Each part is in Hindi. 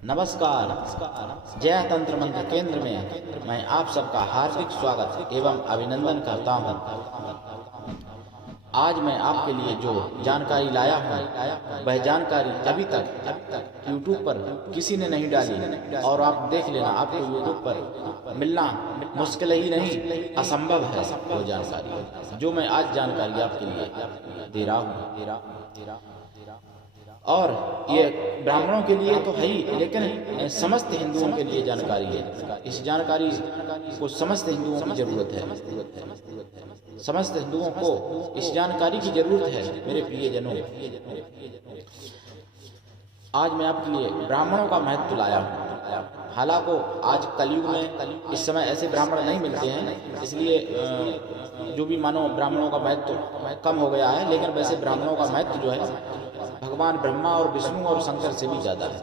नमस्कार। जय तंत्र मंत्र केंद्र में मैं आप सबका हार्दिक स्वागत एवं अभिनंदन करता हूं। आज मैं आपके लिए जो जानकारी लाया हूं वह जानकारी अभी तक YouTube पर किसी ने नहीं डाली और आप देख लेना, आपको YouTube पर मिलना मुश्किल ही नहीं असंभव है वो जानकारी जो मैं आज जानकारी आपके लिए दे रहा हूँ। और ये ब्राह्मणों के लिए तो है ही, लेकिन समस्त हिंदुओं के लिए जानकारी है। इस जानकारी को समस्त हिंदुओं की जरूरत है। समस्त हिंदुओं को इस जानकारी की जरूरत है मेरे प्रियजनों। आज मैं आपके लिए ब्राह्मणों का महत्व लाया हूँ। हालांकि आज कलयुग में इस समय ऐसे ब्राह्मण नहीं मिलते हैं, इसलिए जो भी मानो ब्राह्मणों का महत्व कम हो गया है, लेकिन वैसे ब्राह्मणों का महत्व जो है भगवान ब्रह्मा और विष्णु और शंकर से भी ज्यादा है।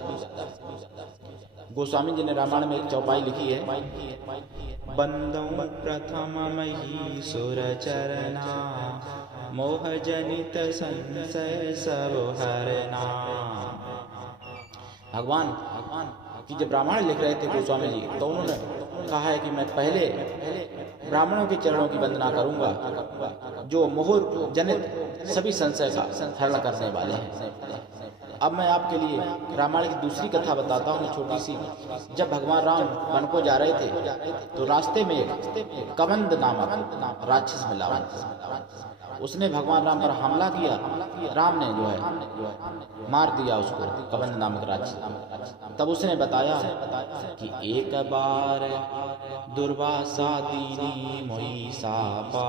गोस्वामी जी ने रामायण में एक चौपाई लिखी है, बंदौ प्रथम मही सुर चरना मोह जनित संशय सब हरना। भगवान कि जब रामायण लिख रहे थे गोस्वामी जी, तो उन्होंने कहा है कि मैं पहले ब्राह्मणों के चरणों की वंदना करूंगा जो मोह जनित सभी संशय का हरण करने वाले हैं। अब मैं आपके लिए रामायण की दूसरी कथा बताता हूँ, छोटी सी। जब भगवान राम वन को जा रहे थे तो रास्ते में एक कबंध नामक राक्षस मिला। उसने भगवान राम पर हमला किया। राम ने जो है मार दिया उसको, कबंध नामक राक्षस। तब उसने बताया कि एक बार दुर्वासा दीनी मोई सापा,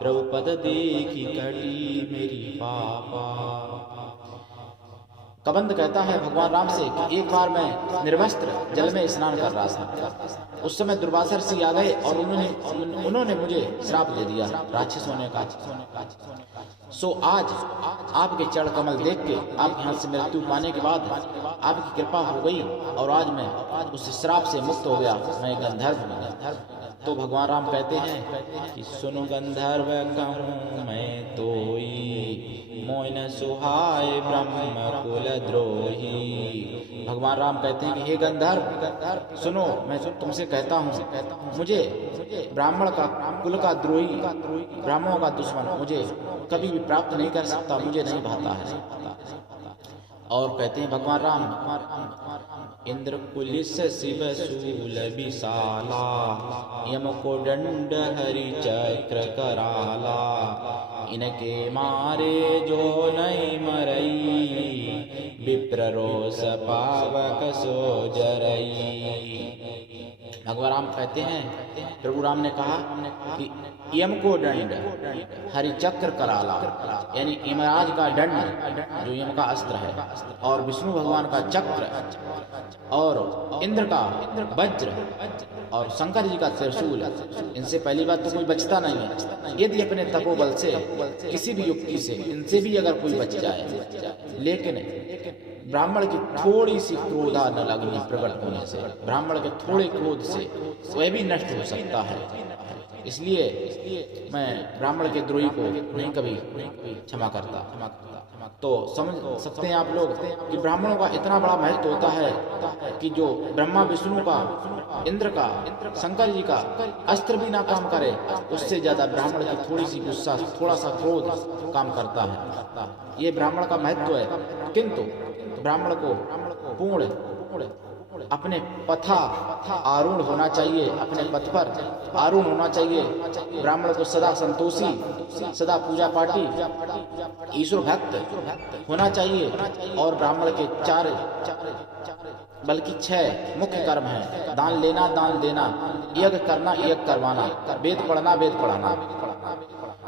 प्रभु पद देखी कटी मेरी पापा। कबंध कहता है भगवान राम से कि एक बार मैं निर्वस्त्र जल में स्नान कर रहा था, उस समय दुर्वासा ऋषि आ गए और उन्होंने मुझे श्राप दे दिया राक्षस होने का। सो आज आपके चरण कमल देख के, आप यहाँ से मृत्यु पाने के बाद आपकी कृपा हो गई और आज मैं उस श्राप से मुक्त हो गया, मैं गंधर्व हूँ। तो भगवान राम कहते हैं कि सुनो गंधर्व कहूँ मैं तोई, मोइन सुहाय ब्रह्म कुल द्रोही। भगवान राम कहते हैं कि हे गंधर्व सुनो, मैं तुमसे कहता हूँ, मुझे ब्राह्मण का कुल का द्रोही, ब्राह्मणों का दुश्मन मुझे कभी भी प्राप्त नहीं कर सकता, मुझे नहीं भाता है। और कहते हैं भगवान राम, इंद्र कुलिस शिव शूल विशाला, यम को दंड हरि चक्र कराला, इनके मारे जो नहीं मरई, विप्र रोष पावक सो जरई। भगवान राम कहते हैं, प्रभु राम ने कहा कि यम को दंड हरि चक्र कराला, यानी यमराज का दंड जो यम का अस्त्र है, और विष्णु भगवान का चक्र, और इंद्र का वज्र, और शंकर जी का त्रिशूल, इनसे पहली बात तो कोई बचता नहीं है। यदि अपने तपोबल से किसी भी युक्ति से इनसे भी अगर कोई बच जाए, लेकिन ब्राह्मण की थोड़ी सी क्रोधा न लगनी प्रकट होने से, ब्राह्मण के थोड़े क्रोध से वह भी नष्ट हो सकता है। इसलिए मैं ब्राह्मण के द्रोही को नहीं कभी क्षमा करता। तो समझ सकते हैं आप लोग कि ब्राह्मणों का इतना बड़ा महत्व होता है कि जो ब्रह्मा विष्णु का, इंद्र का, शंकर जी का अस्त्र भी ना काम करे, उससे ज्यादा ब्राह्मण की थोड़ी सी गुस्सा, थोड़ा सा क्रोध काम करता है। ये ब्राह्मण का महत्व है। किंतु ब्राह्मण को पूर्ण अपने पथा आरूढ़ होना चाहिए, अपने पथ पर आरूढ़ होना चाहिए। ब्राह्मण को सदा संतोषी, सदा पूजा पाठी, ईश्वर भक्त होना चाहिए। और ब्राह्मण के 4 बल्कि 6 मुख्य कर्म हैं। दान लेना, दान देना, यज्ञ करना, यज्ञ करवाना, वेद पढ़ना, वेद पढ़ाना।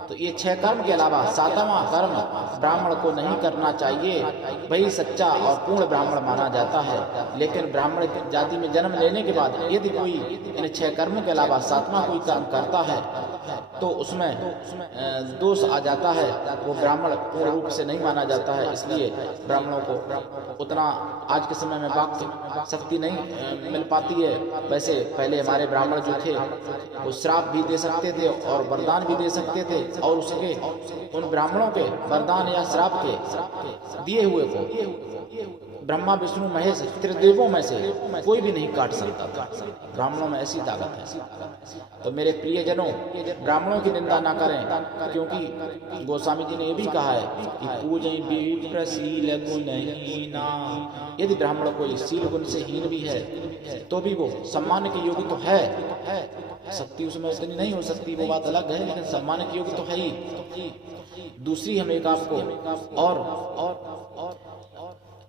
तो ये 6 कर्म के अलावा 7वां कर्म ब्राह्मण को नहीं करना चाहिए, वही सच्चा और पूर्ण ब्राह्मण माना जाता है। लेकिन ब्राह्मण जाति में जन्म लेने के बाद यदि कोई इन 6 कर्मों के अलावा 7वां कोई कर्म करता है तो उसमें दोष आ जाता है, वो ब्राह्मण पूर्ण रूप से नहीं माना जाता है। इसलिए ब्राह्मणों को उतना आज के समय में वाक् शक्ति नहीं मिल पाती है। वैसे पहले हमारे ब्राह्मण जो थे वो श्राप भी दे सकते थे और वरदान भी दे सकते थे, और उसके उन ब्राह्मणों के वरदान या श्राप के दिए हुए को ब्रह्मा विष्णु महेश त्रिदेवों में से कोई भी नहीं काट सकता था। ब्राह्मणों में ऐसी ताकत है। तो मेरे प्रियजनों, ब्राह्मणों की निंदा ना करें, क्योंकि गोस्वामी जी ने ये भी कहा है कि पूजय विप्र शील गुणहीना। यदि ब्राह्मण कोई शील गुण से हीन भी है तो भी वो सम्मान के योग्य तो है। शक्ति उसमें उतनी नहीं हो सकती, वो बात अलग है, लेकिन सम्मान के योग्य तो है ही। दूसरी हम एक आपको और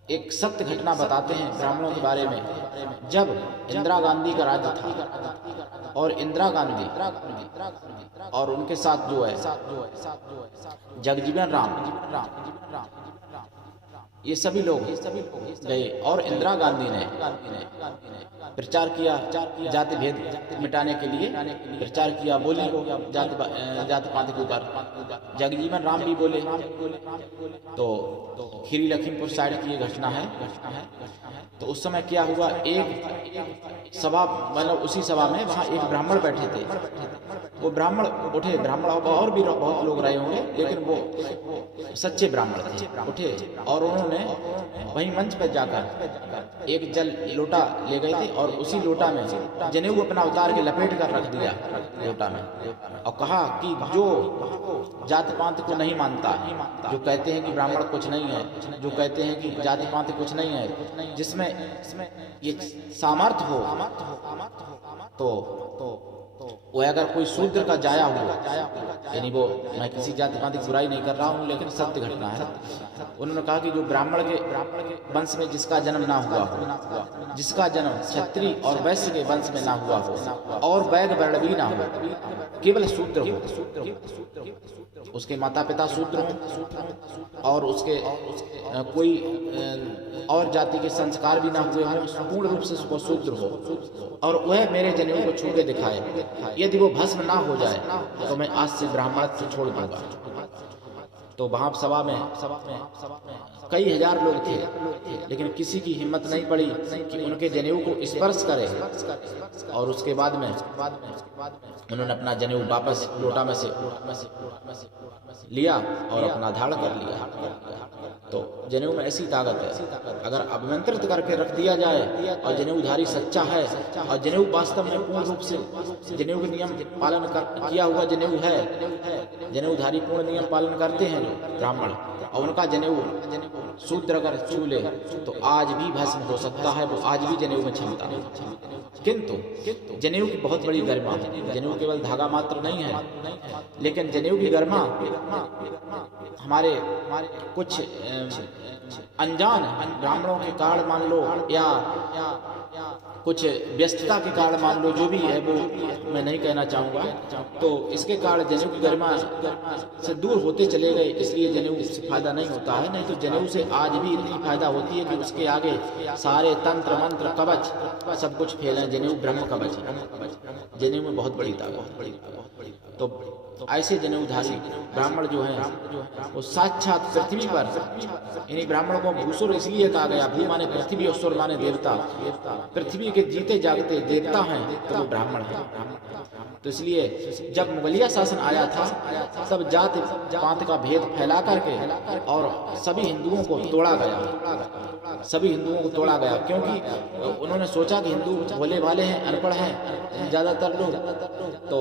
एक सत्य घटना बताते हैं ब्राह्मणों के बारे में। जब इंदिरा गांधी का राज्य था और इंदिरा गांधी और उनके साथ जो है जगजीवन राम, ये सभी लोग गए और इंदिरा गांधी ने प्रचार किया, जाति भेद मिटाने के लिए प्रचार किया, बोली जाति पाति के ऊपर। जगजीवन राम भी बोले। तो खीरी लखीमपुर साइड की ये घटना है। तो उस समय क्या हुआ, एक सभा, मतलब उसी सभा में वहाँ एक ब्राह्मण बैठे थे। वो ब्राह्मण उठे, ब्राह्मण और भी बहुत लोग रहे होंगे, लेकिन वो सच्चे ब्राह्मण थे, उठे और उन्होंने वहीं मंच पर जाकर एक जल लोटा ले गए थे और उसी लोटा में जनेऊ अपना उतार के लपेट कर रख दिया लोटा में, और कहा कि जो जाति पात को नहीं मानता, जो कहते हैं कि ब्राह्मण कुछ नहीं है, जो कहते हैं कि जाति पात कुछ नहीं है, जिसमें ये सामर्थ्य हो, तो वो अगर कोई शूद्र का जाया हो, यानी वो, मैं किसी जाति पाति की बुराई नहीं कर रहा हूँ, लेकिन सत्य घटना है। उन्होंने कहा कि जो ब्राह्मण के वंश में जिसका जन्म ना हुआ हो, जिसका जन्म क्षत्रिय और वैश्य के वंश में ना हुआ हो और वैग वर्ण भी ना हो, केवल शूद्र हो, उसके माता पिता शूद्र हो और उसके कोई और जाति के संस्कार भी ना हुए हों, पूर्ण रूप से वो शूद्र हो, और वह मेरे जनेऊ को छू के दिखाए, यदि वो भस्म ना हो जाए तो मैं आज से ब्राह्मण से छोड़ दूंगा। तो वहाँ सभा में कई हजार लोग थे, लेकिन किसी की हिम्मत नहीं पड़ी कि उनके जनेऊ को स्पर्श करे। और उसके बाद में उन्होंने अपना जनेऊ वापस लोटा में से लिया और अपना धारण कर लिया। तो जनेऊ में ऐसी ताकत है, अगर अभिमंत्रित करके रख दिया जाए और जनेऊधारी सच्चा है और जनेऊ वास्तव में पूर्ण रूप से जनेऊ के नियम पालन किया हुआ जनेऊ है, जनेऊधारी पूर्ण नियम पालन करते हैं ब्राह्मण, और उनका जनेऊ शूद्र अगर छू ले तो आज भी भस्म हो सकता है, वो आज भी जनेऊ में क्षमता है। किंतु जनेऊ की बहुत बड़ी गरिमा है। जनेऊ केवल धागा मात्र नहीं है, लेकिन जनेऊ की गरिमा हमारे कुछ अनजान ब्राह्मणों के कारण मान लो, या कुछ व्यस्तता के कारण मान लो, जो भी है वो मैं नहीं कहना चाहूँगा, तो इसके कारण जनेऊ की गरिमा से दूर होते चले गए, इसलिए जनेऊ से फायदा नहीं होता है। नहीं तो जनेऊ से आज भी इतनी फायदा होती है कि उसके आगे सारे तंत्र मंत्र कवच सब कुछ फेल है। जनेऊ ब्रह्म कवच है, जनेऊ में बहुत बड़ी ताकत। तो ऐसे जनेऊधारी ब्राह्मण जो हैं वो साक्षात पृथ्वी पर, इन्हीं ब्राह्मणों को भूसुर इसलिए कहा गया, भू माने पृथ्वी और सुर माने देवता, पृथ्वी के जीते जागते देवता हैं तो वो ब्राह्मण है। तो इसलिए जब मुगलिया शासन आया था तब जाति पात का भेद फैला करके और सभी हिंदुओं को तोड़ा गया, सभी हिंदुओं को तोड़ा गया, क्योंकि उन्होंने सोचा कि हिंदू भोले भाले हैं, अनपढ़ हैं ज़्यादातर लोग, तो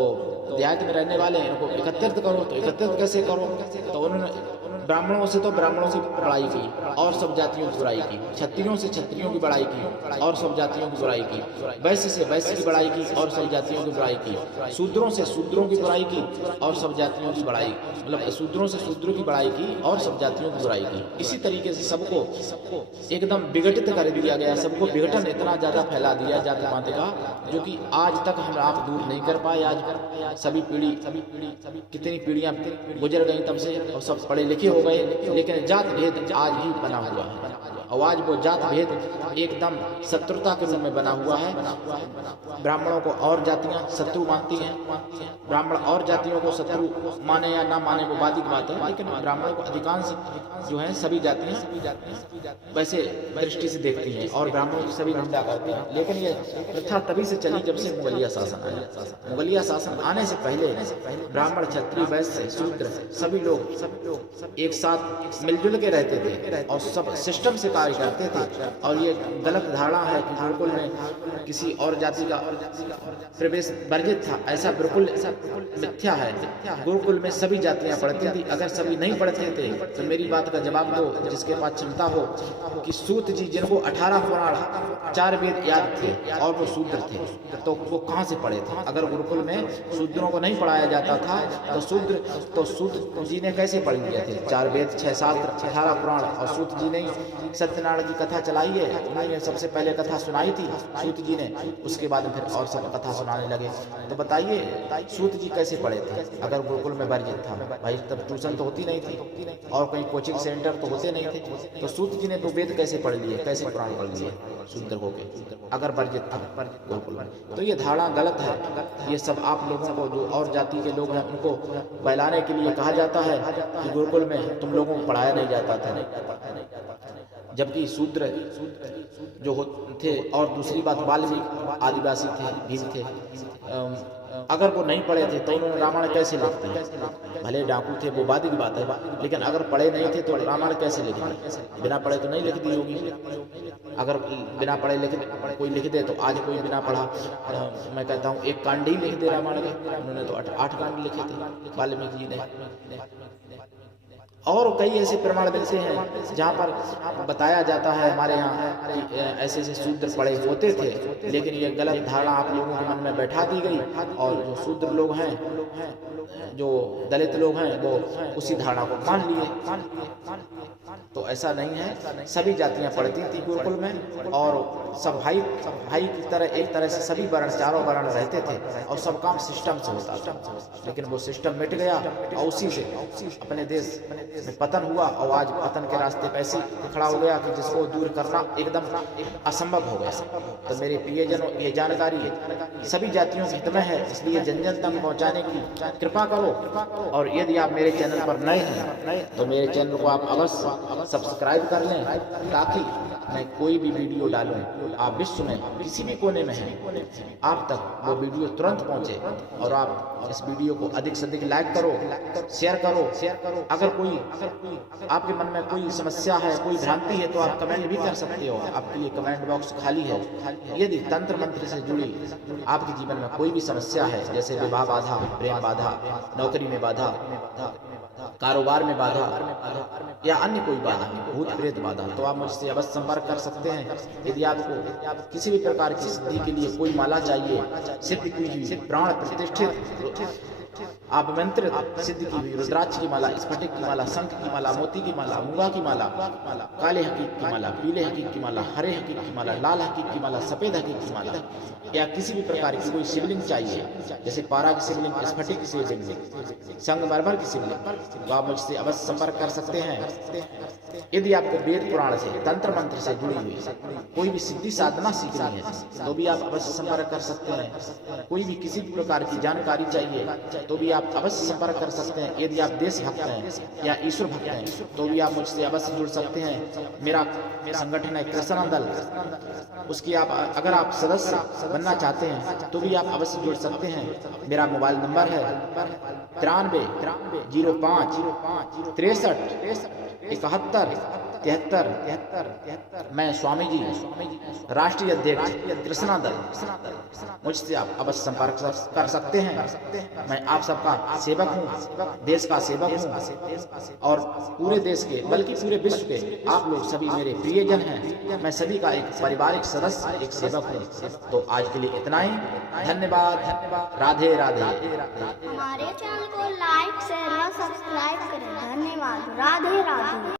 देहात में रहने वाले हैं, उनको एकत्रित करो। तो एकत्रित कैसे करो? तो उन्होंने ब्राह्मणों से तो ब्राह्मणों की बड़ाई की और सब जातियों की बुराई की, क्षत्रियों से क्षत्रियों की बड़ाई की और सब जातियों की बुराई की, वैश्य से वैश्य की बड़ाई की और सब जातियों की बुराई की, शूद्रों से शूद्रों की बुराई की और सब जातियों की बड़ाई, मतलब शूद्रों से शूद्रों की बड़ाई की और सब जातियों की बुराई की। इसी तरीके से सबको एकदम विघटित कर दिया गया, सबको विघटन इतना ज़्यादा फैला दिया जाति पाति का, जो कि आज तक हम आप दूर नहीं कर पाए। आज सभी पीढ़ी कितनी पीढ़ियाँ गुजर गई तब से, और सब पढ़े लिखे हो गए, लेकिन जात भेद आज भी बना हुआ है। और आज वो जात भेद एकदम शत्रुता के रूप में बना हुआ है। ब्राह्मणों को और जातियां शत्रु मानती हैं, ब्राह्मण और जातियों को शत्रु माने या ना माने वो बात की बात है, लेकिन ब्राह्मणों को अधिकांश जो है सभी जातियां वैसे दृष्टि से देखती हैं और ब्राह्मणों की सभी निंदा करती हैं। लेकिन ये प्रथा तभी से चली जब से मुगलिया शासन आया। मुगलिया शासन आने से पहले ब्राह्मण क्षत्रिय वैश्य शूद्र सभी लोग एक साथ मिलजुल के रहते थे और सब सिस्टम से कार्य करते थे। और ये गलत धारणा है कि गुरुकुल में किसी और जाति का प्रवेश वर्जित था, ऐसा बिल्कुल मिथ्या है। गुरुकुल में सभी जातियां पढ़ती थी। अगर सभी नहीं पढ़ते थे तो मेरी बात का जवाब दो, जिसके पास क्षमता हो, कि सूत जी जिनको 18 पुराण 4 वेद याद थे और वो शूद्र थे, तो वो कहाँ से पढ़े थे? अगर गुरुकुल में शूद्रों को नहीं पढ़ाया जाता था तो सूत जी ने कैसे पढ़ लिए थे? 4 वेद 6 शास्त्र 18 पुराण। और सूत जी ने सत्यनारायण की कथा चलाई है, उन्होंने सबसे पहले कथा सुनाई थी सूत जी ने, उसके बाद फिर और सब कथा सुनाने लगे। तो बताइए सूत जी कैसे पढ़े थे अगर गुरुकुल में वर्जित था? भाई तब ट्यूशन तो होती नहीं थी और कहीं कोचिंग सेंटर तो होते नहीं थे, तो सूत जी ने तो वेद कैसे पढ़ लिए, कैसे पुराण पढ़ लिए शूद्र होके अगर वर्जित था गुरुकुल में? तो ये धारणा गलत है। ये सब आप लोगों को, जो और जाति के लोग हैं, उनको बहलाने के लिए कहा जाता है कि गुरुकुल में तुम लोगों को पढ़ाया नहीं जाता था, जबकि शूद्र जो थे। और दूसरी बात, वाल्मीकि आदिवासी थे, भीम थे, अगर वो नहीं पढ़े थे तो उन्होंने रामायण कैसे लिख दी? भले डाकू थे, वो बाद की बात है, लेकिन अगर पढ़े नहीं थे तो रामायण कैसे लिख दी? बिना पढ़े तो नहीं लिख दी होगी। अगर बिना पढ़े कोई लिख दे तो आज कोई बिना पढ़ा, मैं कहता हूँ, एक कांड ही लिख दे रामायण के। उन्होंने तो 8 कांड लिखे थे वाल्मीकि जी ने। और कई ऐसे प्रमाण मिलते हैं जहाँ पर बताया जाता है हमारे यहाँ कि ऐसे ऐसे शूद्र पढ़े होते थे, लेकिन ये गलत धारणा आप लोगों के मन में बैठा दी गई। और जो शूद्र लोग हैं, जो दलित लोग हैं, वो उसी धारणा को मान लिए। तो ऐसा नहीं है, सभी जातियां पढ़ती थी गुरुकुल में, और सब भाई की तरह एक तरह से सभी वर्ण, चारों वर्ण रहते थे, और सब काम सिस्टम से होता था। लेकिन वो सिस्टम मिट गया और उसी से अपने देश में पतन हुआ, और आज पतन के रास्ते पे ऐसे खड़ा हो गया कि जिसको दूर करना एकदम असंभव हो गया। तो मेरे प्रियजनों, ये जानकारी सभी जातियों के हित में है, इसलिए जन जन तक पहुँचाने की कृपा करो। और यदि आप मेरे चैनल पर नए हैं तो मेरे चैनल को आप अवश्य सब्सक्राइब कर लें, ताकि मैं कोई भी वीडियो डालूं, आप विश्व में किसी भी कोने में हैं, आप तक वो वीडियो तुरंत पहुंचे। और आप इस वीडियो को अधिक से अधिक लाइक करो, शेयर करो। अगर कोई आपके मन में कोई समस्या है, कोई भ्रांति है, तो आप कमेंट भी कर सकते हो, आपके लिए कमेंट बॉक्स खाली है। यदि तंत्र मंत्र से जुड़ी आपके जीवन में कोई भी समस्या है, जैसे विवाह बाधा, प्रेम बाधा, नौकरी में बाधा, कारोबार में बाधा, या अन्य कोई बाधा, भूत प्रेत बाधा, तो आप मुझसे अवश्य संपर्क कर सकते हैं। यदि आपको किसी भी प्रकार की सिद्धि के लिए कोई माला चाहिए, सिद्ध की हुई, प्राण प्रतिष्ठित, आप मंत्र सिद्ध की हुई रुद्राक्ष की माला, स्फटिक की माला, शंख की माला, मोती की माला, मूंगा की माला, काले हकीक की माला, पीले हकीक की माला, हरे हकीक की माला, लाल हकीक की माला, सफेद हकीक की माला, या किसी भी प्रकार की कोई शिवलिंग चाहिए, जैसे पारा की शिवलिंग, स्फटिक की शिवलिंग, संगमरमर की शिवलिंग, तो आप मुझसे अवश्य संपर्क कर सकते हैं। यदि आपको वेद पुराण से, तंत्र मंत्र से जुड़ी हुई कोई भी सिद्धि साधना सीखनी है, तो भी आप अवश्य संपर्क कर सकते हैं। कोई भी किसी भी प्रकार की जानकारी चाहिए तो भी आप अवश्य संपर्क कर सकते हैं। यदि आप देश भक्त हैं या ईश्वर भक्त हैं तो भी आप मुझसे अवश्य जुड़ सकते हैं। मेरा संगठन है कृष्णा दल, उसकी आप अगर आप सदस्य बनना चाहते हैं तो भी आप अवश्य जुड़ सकते हैं। मेरा मोबाइल नंबर है 93 05 63 71 73। मैं स्वामी जी, राष्ट्रीय अध्यक्ष कृष्णा दल, मुझसे आप अवश्य संपर्क कर सकते हैं। मैं आप सबका सेवक हूँ, देश का सेवक हूँ, और पूरे देश के, बल्कि पूरे विश्व के आप लोग सभी मेरे प्रियजन हैं। मैं सभी का एक पारिवारिक सदस्य, एक सेवक हूँ। तो आज के लिए इतना ही, धन्यवाद। राधे राधे। हमारे चैनल को लाइक, शेयर और सब्सक्राइब करें। धन्यवाद। राधे राधे।